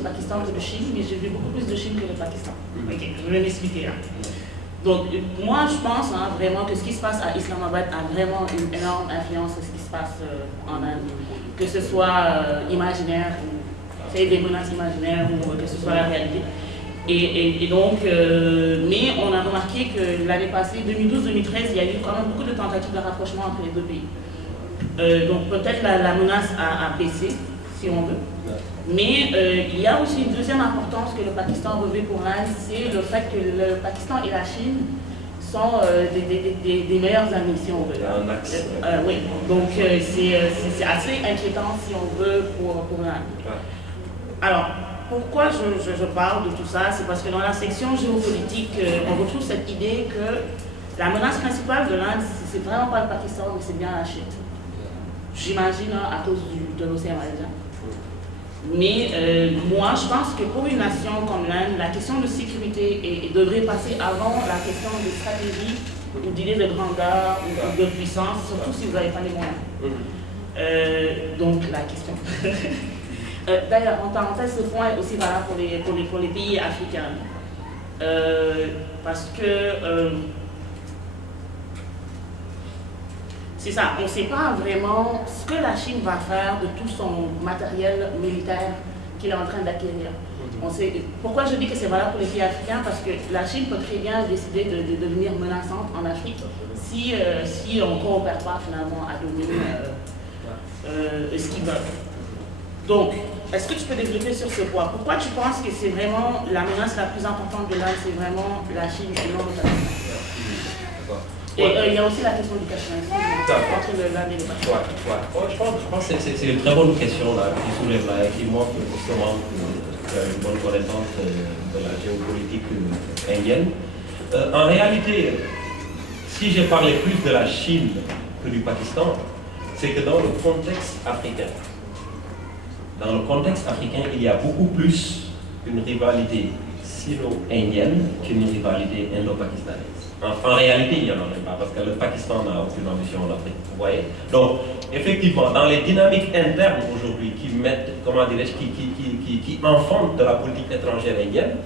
de Pakistan que de Chine, mais j'ai vu beaucoup plus de Chine que de Pakistan. Ok, je vais m'expliquer là. Donc, moi, je pense vraiment que ce qui se passe à Islamabad a vraiment une énorme influence sur ce qui se passe en Inde. Que ce soit imaginaire, ou des menaces imaginaires, ou que ce soit la réalité. Et donc, mais on a remarqué que l'année passée, 2012-2013, il y a eu quand même beaucoup de tentatives de rapprochement entre les deux pays. Donc peut-être la menace a baissé, si on veut. Mais il y a aussi une deuxième importance que le Pakistan revêt pour l'Inde, c'est le fait que le Pakistan et la Chine sont des meilleurs amis, si on veut. Un axe. Oui, donc c'est assez inquiétant, si on veut, pour l'Inde. Alors, pourquoi je parle de tout ça? C'est parce que dans la section géopolitique, on retrouve cette idée que la menace principale de l'Inde, c'est vraiment pas le Pakistan, mais c'est bien la Chine. J'imagine à cause de l'océan Indien. Mais moi, je pense que pour une nation comme l'Inde, la question de sécurité devrait passer avant la question de stratégie ou d'idée de grandeur ou de puissance, surtout si vous n'avez pas les moyens. Donc, la question. D'ailleurs, en parenthèse, ce point est aussi valable pour les pays africains. Parce que c'est ça, on ne sait pas vraiment ce que la Chine va faire de tout son matériel militaire qu'il est en train d'acquérir. Pourquoi je dis que c'est valable pour les pays africains? Parce que la Chine peut très bien décider de devenir menaçante en Afrique si on ne coopère pas finalement à dominer ce qu'ils veulent. Donc, est-ce que tu peux développer sur ce point? Pourquoi tu penses que c'est vraiment la menace la plus importante de l'Inde, c'est vraiment la Chine et non le Pakistan? Et il y a aussi la question du Cachemire, entre l'Inde et le Pakistan. Je pense que c'est une très bonne question là, qui soulève là, et qui montre justement qu'il y a une bonne connaissance de la géopolitique indienne. En réalité, si j'ai parlé plus de la Chine que du Pakistan, c'est que dans le contexte africain, il y a beaucoup plus une rivalité sino-indienne qu'une rivalité indo-pakistanaise. En réalité, il n'y en a même pas, parce que le Pakistan n'a aucune ambition en Afrique, vous voyez. Donc, effectivement, dans les dynamiques internes aujourd'hui qui mettent, comment dirais-je, qui enfantent de la politique étrangère indienne,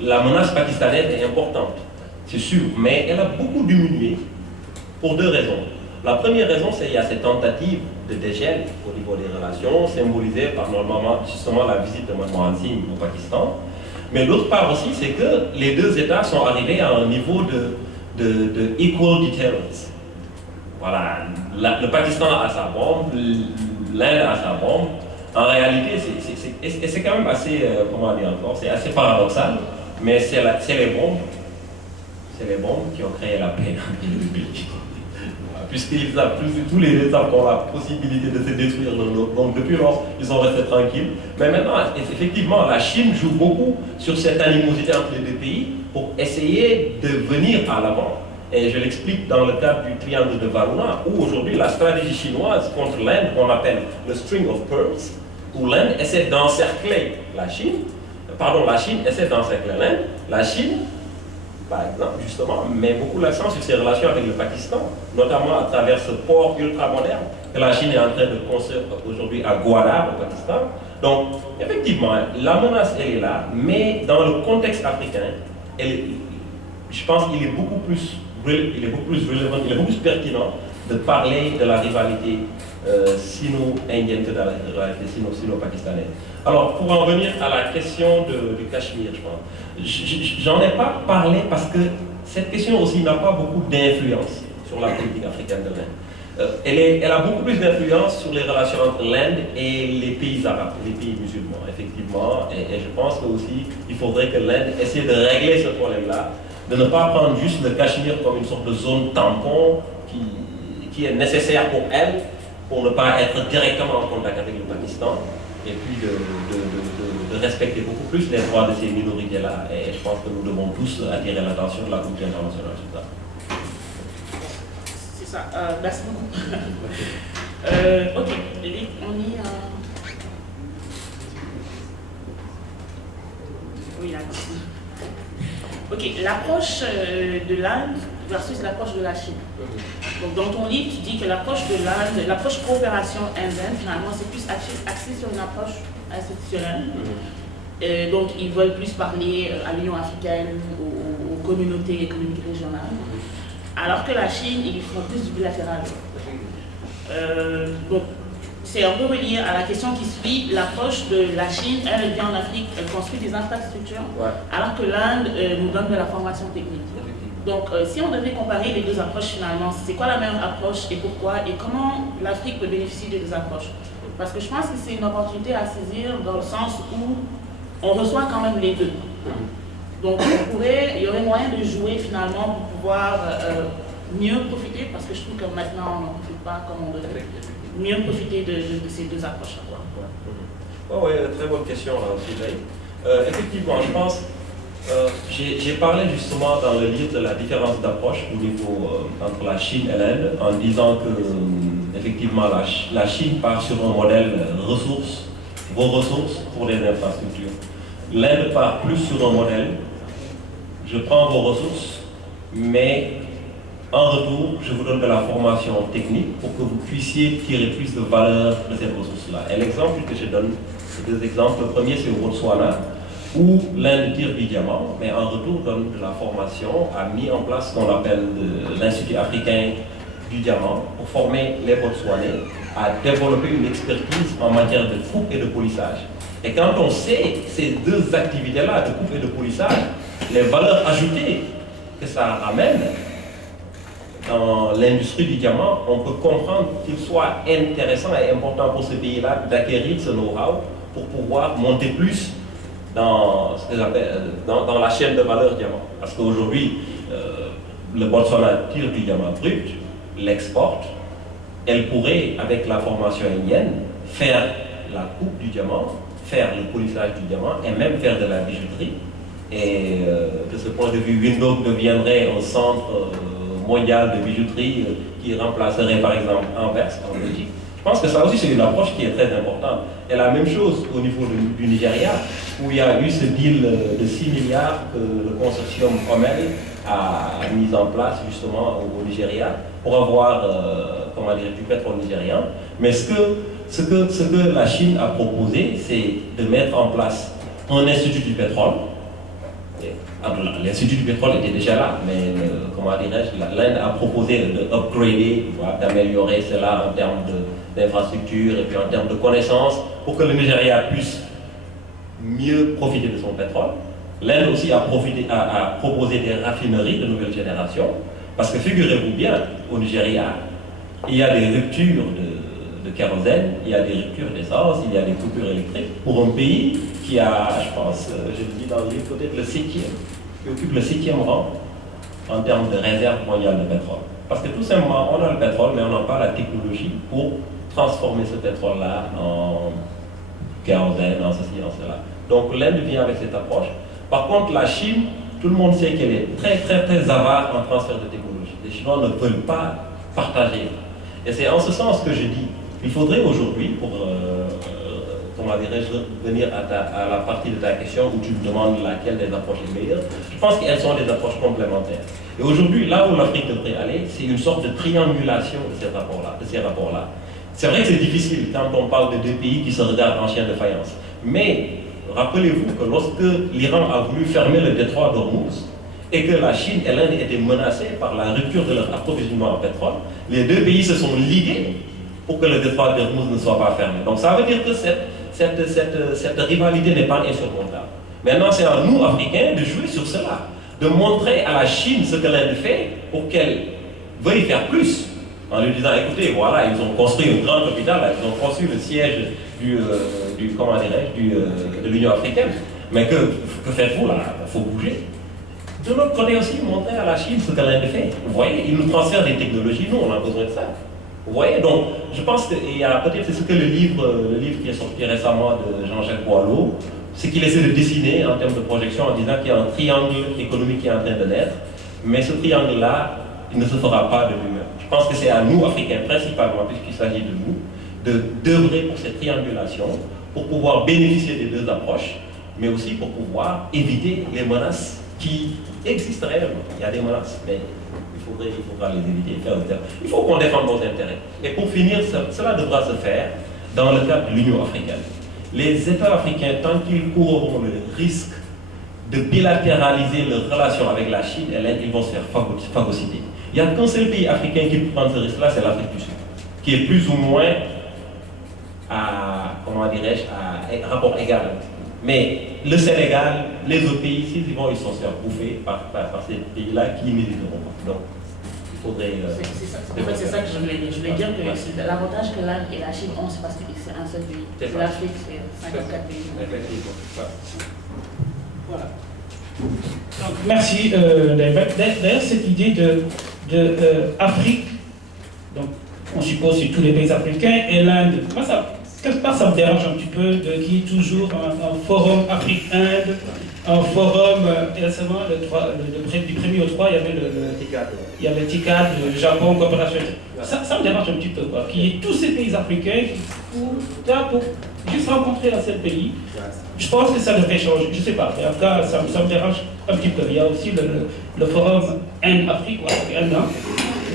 la menace pakistanaise est importante, c'est sûr, mais elle a beaucoup diminué pour deux raisons. La première raison, c'est qu'il y a cette tentative de dégel au niveau des relations, symbolisée par normalement justement la visite de Manmohan Singh au Pakistan. Mais l'autre part aussi, c'est que les deux États sont arrivés à un niveau de equal deterrence. Voilà, le Pakistan a sa bombe, l'Inde a sa bombe. En réalité, c'est quand même assez, comment dire encore, c'est assez paradoxal, mais c'est les bombes qui ont créé la paix dans le pays. Puisqu'ils ont tous les États qui ont la possibilité de se détruire l'autre. Donc depuis lors, ils sont restés tranquilles. Mais maintenant, effectivement, la Chine joue beaucoup sur cette animosité entre les deux pays pour essayer de venir à l'avant. Et je l'explique dans le cadre du triangle de Varuna, où aujourd'hui la stratégie chinoise contre l'Inde, qu'on appelle le String of Pearls, où l'Inde essaie d'encercler la Chine essaie d'encercler l'Inde, la Chine, par exemple, justement, met beaucoup l'accent sur ses relations avec le Pakistan, notamment à travers ce port ultra-moderne que la Chine est en train de construire aujourd'hui à Gwadar, au Pakistan. Donc, effectivement, la menace, elle est là, mais dans le contexte africain, je pense qu'il est beaucoup plus relevant, il est beaucoup plus pertinent de parler de la rivalité sino-indienne que de la rivalité sino-pakistanaise. Alors, pour en venir à la question du Cachemire, je pense, j'en ai pas parlé parce que cette question aussi n'a pas beaucoup d'influence sur la politique africaine de l'Inde. Elle a beaucoup plus d'influence sur les relations entre l'Inde et les pays arabes, les pays musulmans, effectivement. Et je pense que aussi, il faudrait que l'Inde essaie de régler ce problème-là, de ne pas prendre juste le Cachemire comme une sorte de zone tampon qui est nécessaire pour elle, pour ne pas être directement en contact avec le Pakistan, et puis de respecter beaucoup plus les droits de ces minorités-là. Et je pense que nous devons tous attirer l'attention de la communauté internationale sur ça. C'est ça. Merci beaucoup. Ok, on y Oui, d'accord. Ok, l'approche de l'Inde versus l'approche de la Chine. Donc, dans ton livre, tu dis que l'approche de l'Inde, l'approche coopération indienne, finalement, c'est plus axé sur une approche institutionnelle. Donc ils veulent plus parler à l'Union africaine, aux communautés économiques régionales, alors que la Chine, ils font plus du bilatéral. Donc c'est un peu relié à la question qui suit. L'approche de la Chine, elle vient en Afrique, elle construit des infrastructures, alors que l'Inde nous donne de la formation technique. Donc si on devait comparer les deux approches finalement, c'est quoi la meilleure approche et pourquoi, et comment l'Afrique peut bénéficier des deux approches? Parce que je pense que c'est une opportunité à saisir dans le sens où on reçoit quand même les deux. Donc il y aurait moyen de jouer finalement pour pouvoir mieux profiter, parce que je trouve que maintenant on n'en profite pas comme on devrait, mieux profiter de ces deux approches-là. Oui, très bonne question là aussi, effectivement, je pense, j'ai parlé justement dans le livre de la différence d'approche au niveau entre la Chine et l'Inde, en disant que effectivement la Chine part sur un modèle ressources, vos ressources pour les infrastructures. L'Inde part plus sur un modèle, je prends vos ressources, mais en retour, je vous donne de la formation technique pour que vous puissiez tirer plus de valeur de ces ressources-là. Et l'exemple que je donne, c'est deux exemples. Le premier, c'est au Botswana, où l'Inde tire du diamant, mais en retour donne de la formation, a mis en place ce qu'on appelle l'Institut africain du diamant, pour former les Botswanais à développer une expertise en matière de coupe et de polissage. Et quand on sait ces deux activités-là, de coupe et de polissage, les valeurs ajoutées que ça ramène dans l'industrie du diamant, on peut comprendre qu'il soit intéressant et important pour ce pays-là d'acquérir ce know-how pour pouvoir monter plus dans ce que j'appelle dans la chaîne de valeur diamant. Parce qu'aujourd'hui, le Botswana tire du diamant brut, l'exporte. Elle pourrait, avec la formation indienne, faire la coupe du diamant, faire le polissage du diamant et même faire de la bijouterie. Et de ce point de vue, Windhoek deviendrait un centre mondial de bijouterie qui remplacerait par exemple Anvers en Belgique. Je pense que ça aussi c'est une approche qui est très importante. Et la même chose au niveau du Nigeria, où il y a eu ce deal de 6 milliards que le consortium OMEL a mis en place justement au Nigeria pour avoir du pétrole nigérian. Mais ce que la Chine a proposé, c'est de mettre en place un institut du pétrole. L'Institut du pétrole était déjà là, mais l'Inde a proposé d'upgrader, d'améliorer cela en termes d'infrastructures et puis en termes de connaissances pour que le Nigeria puisse mieux profiter de son pétrole. L'Inde aussi a proposé des raffineries de nouvelle génération, parce que figurez-vous bien, au Nigeria, il y a des ruptures de kérosène, il y a des ruptures d'essence, il y a des coupures électriques pour un pays qui a, je pense, je le dis dans le livre, peut-être le 7e, qui occupe le 7e rang en termes de réserve mondiale de pétrole. Parce que tout simplement, on a le pétrole, mais on n'a pas la technologie pour transformer ce pétrole-là en kérosène, en ceci, en cela. Donc l'Inde vient avec cette approche. Par contre, la Chine, tout le monde sait qu'elle est très, très, très avare en transfert de technologie. Les Chinois ne veulent pas partager. Et c'est en ce sens que je dis, il faudrait aujourd'hui, pour venir à la partie de ta question où tu me demandes laquelle des approches est meilleure, je pense qu'elles sont des approches complémentaires. Et aujourd'hui, là où l'Afrique devrait aller, c'est une sorte de triangulation de ces rapports-là. C'est vrai que c'est difficile quand on parle de deux pays qui se regardent en chien de faïence. Mais rappelez-vous que lorsque l'Iran a voulu fermer le détroit d'Ormuz et que la Chine et l'Inde étaient menacées par la rupture de leur approvisionnement en pétrole, les deux pays se sont ligués pour que le détroit d'Ormuz ne soit pas fermé. Donc ça veut dire que cette rivalité n'est pas insurmontable. Maintenant, c'est à nous, Africains, de jouer sur cela, de montrer à la Chine ce que l'Inde fait pour qu'elle veuille faire plus. En lui disant, écoutez, voilà, ils ont construit un grand hôpital, là, ils ont construit le siège de l'Union africaine. Mais que faites-vous là? Il faut bouger. De l'autre côté aussi, montrer à la Chine ce que l'Inde fait. Vous voyez, ils nous transfèrent des technologies, nous, on a besoin de ça. Vous voyez, donc, je pense qu'il y a peut-être, c'est ce que le livre qui est sorti récemment de Jean-Jacques Boileau, c'est qu'il essaie de dessiner en termes de projection en disant qu'il y a un triangle économique qui est en train de naître, mais ce triangle-là, il ne se fera pas de lui-même. Je pense que c'est à nous, Africains, principalement, puisqu'il s'agit de nous, d'œuvrer pour cette triangulation, pour pouvoir bénéficier des deux approches, mais aussi pour pouvoir éviter les menaces qui existent réellement. Il y a des menaces, mais il faudra les éviter, faire le terme. Il faut qu'on défende nos intérêts. Et pour finir, cela devra se faire dans le cadre de l'Union africaine. Les États africains, tant qu'ils courront le risque de bilatéraliser leurs relations avec la Chine et l'Inde, ils vont se faire phagocyter. Il n'y a qu'un seul pays africain qui prend ce risque-là, c'est l'Afrique du Sud, qui est plus ou moins à, comment dirais-je, à rapport égal. Mais le Sénégal, les autres pays, s'ils y vont, ils sont se faire bouffer par ces pays-là qui n'hésiteront pas. Donc, il faudrait... c'est ça que je voulais dire. Je voulais dire que l'avantage que l'Inde et la Chine ont, c'est parce que c'est un seul pays. L'Afrique, c'est 54 pays. Effectivement. Voilà. Donc, merci d'ailleurs cette idée de Afrique, donc on suppose c'est tous les pays africains et l'Inde. Moi quelque part ça me dérange un petit peu qu'il y ait toujours un forum Afrique-Inde, un forum récemment du 1er au 3 il y avait le TICAD, le Japon, coopération. Ça me dérange un petit peu quoi, qu'il y ait tous ces pays africains pour juste rencontrer un seul pays. Je pense que ça devrait changer, je ne sais pas, mais en tout cas, ça me dérange un petit peu. Il y a aussi le forum Inde-Afrique, avec un an.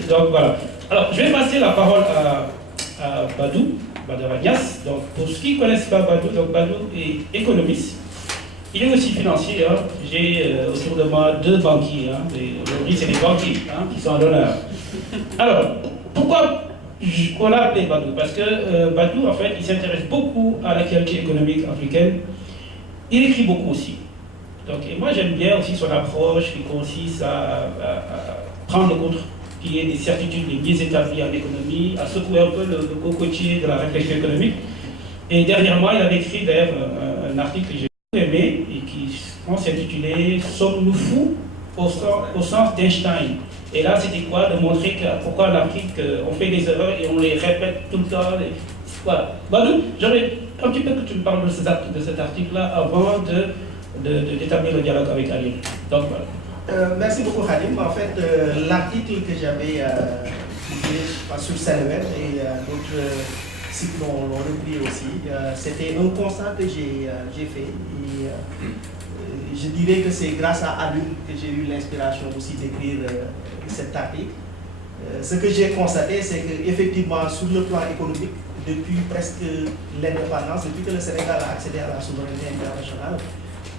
Donc voilà. Alors, je vais passer la parole à Badou Agnas. Donc, pour ceux qui ne connaissent pas Badou, donc Badou est économiste. Il est aussi financier. Hein. J'ai autour de moi 2 banquiers. Hein. Aujourd'hui, c'est les banquiers qui sont à l'honneur. Alors, pourquoi on l'a appelé Badou? Parce que Badou, en fait, il s'intéresse beaucoup à l'actualité économique africaine. Il écrit beaucoup aussi. Donc, et moi, j'aime bien aussi son approche qui consiste à prendre le contre-pied des certitudes les mieux établies en économie, à secouer un peu le cocotier de la réflexion économique. Et dernièrement, il avait écrit d'ailleurs un article que j'ai beaucoup aimé et qui s'intitulait « Sommes-nous fous ?» au sens d'Einstein. Et là, c'était quoi? De montrer pourquoi en Afrique, on fait des erreurs et on les répète tout le temps. Voilà. Badou, j'aurais un petit peu que tu me parles de cet article-là avant d'établir le dialogue avec Ali. Donc voilà. Merci beaucoup Khadim. En fait, l'article que j'avais publié sur Sénégal et d'autres sites l'ont repris aussi, c'était un constat que j'ai fait. Et, je dirais que c'est grâce à Alun que j'ai eu l'inspiration aussi d'écrire cet article. Ce que j'ai constaté, c'est qu'effectivement, sur le plan économique, depuis presque l'indépendance, depuis que le Sénégal a accédé à la souveraineté internationale,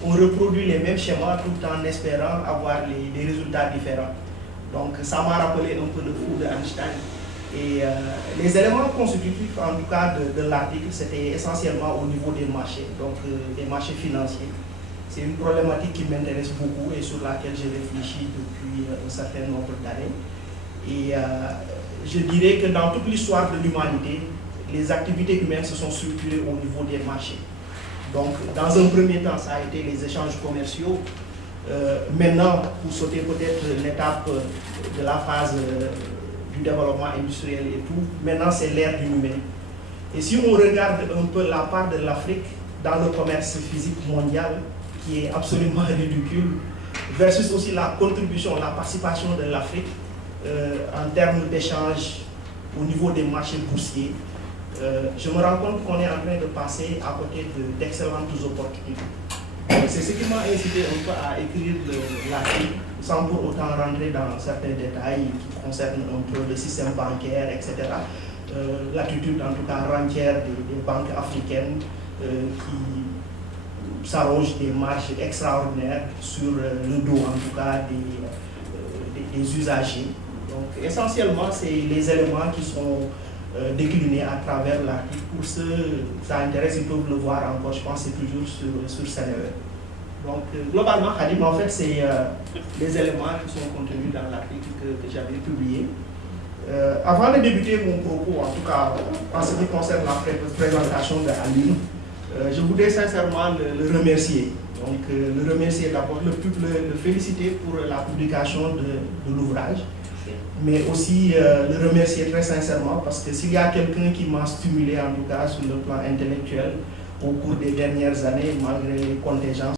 on reproduit les mêmes schémas tout en espérant avoir des résultats différents. Donc ça m'a rappelé un peu le fou d'Einstein. Et les éléments constitutifs, en tout cas, de l'article, c'était essentiellement au niveau des marchés, donc des marchés financiers. C'est une problématique qui m'intéresse beaucoup et sur laquelle j'ai réfléchi depuis un certain nombre d'années. Et je dirais que dans toute l'histoire de l'humanité, les activités humaines se sont structurées au niveau des marchés. Donc, dans un premier temps, ça a été les échanges commerciaux. Maintenant, pour sauter peut-être l'étape de la phase du développement industriel et tout, maintenant c'est l'ère du numérique. Et si on regarde un peu la part de l'Afrique dans le commerce physique mondial, qui est absolument ridicule, versus aussi la contribution, la participation de l'Afrique en termes d'échanges au niveau des marchés boursiers, je me rends compte qu'on est en train de passer à côté d'excellentes opportunités. C'est ce qui m'a incité un peu à écrire l'article, sans pour autant rentrer dans certains détails qui concernent un peu le système bancaire, etc. L'attitude en tout cas rentière des banques africaines qui s'arrogent des marges extraordinaires sur le dos en tout cas des usagers. Donc essentiellement, c'est les éléments qui sont déclinés à travers l'article. Pour ceux que ça intéresse, ils peuvent le voir encore, je pense que c'est toujours sur Sénégal. Donc globalement, Khadim, en fait, c'est les éléments qui sont contenus dans l'article que j'avais publié. Avant de débuter mon propos, en tout cas en ce qui concerne la présentation de Aline, je voudrais sincèrement le remercier. Donc le remercier d'abord, le féliciter pour la publication de l'ouvrage, mais aussi le remercier très sincèrement parce que s'il y a quelqu'un qui m'a stimulé en tout cas sur le plan intellectuel au cours des dernières années, malgré les contingences,